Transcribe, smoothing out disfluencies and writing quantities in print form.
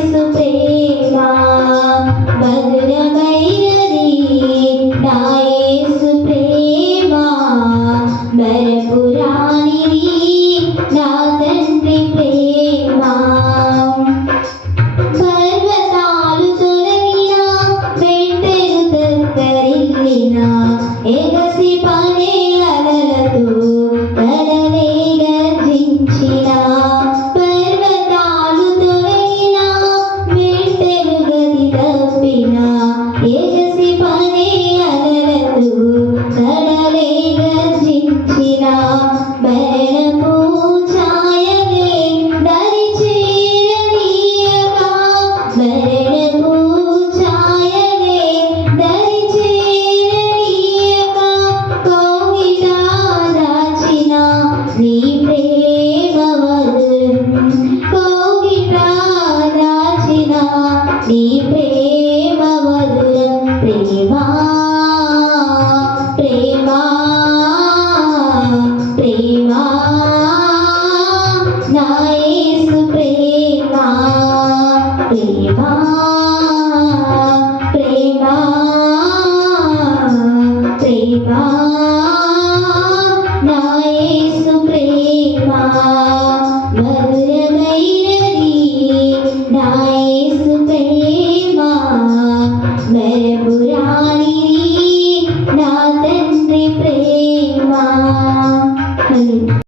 యేసు ప్రేమ మధురమైనది, నా యేసు ప్రేమ మరపురానిది, నా తండ్రి ప్రేమ. పర్వతాలు తొలగినా, మెట్టెలు తత్తరిల్లినా, ఎగసి పడే అలలతో కడలే గర్జించినా. పర్వతాలు తొలగినా, మెట్టెలు గతి తప్పినా, ఎగసి పడే అలలతో కడలే గర్జించినా. మరణపు ఛాయలే దరి చేరనీయక, మరణపు ఛాయలే దరి చేరనీయక, కౌగిట దాచిన నీ ప్రేమ మధురం, కౌగిట దాచిన నీ ప్రేమ మధురం. ప్రేమా ప్రేమా ప్రేమా, నా యేసు ప్రేమ ప్రేమా.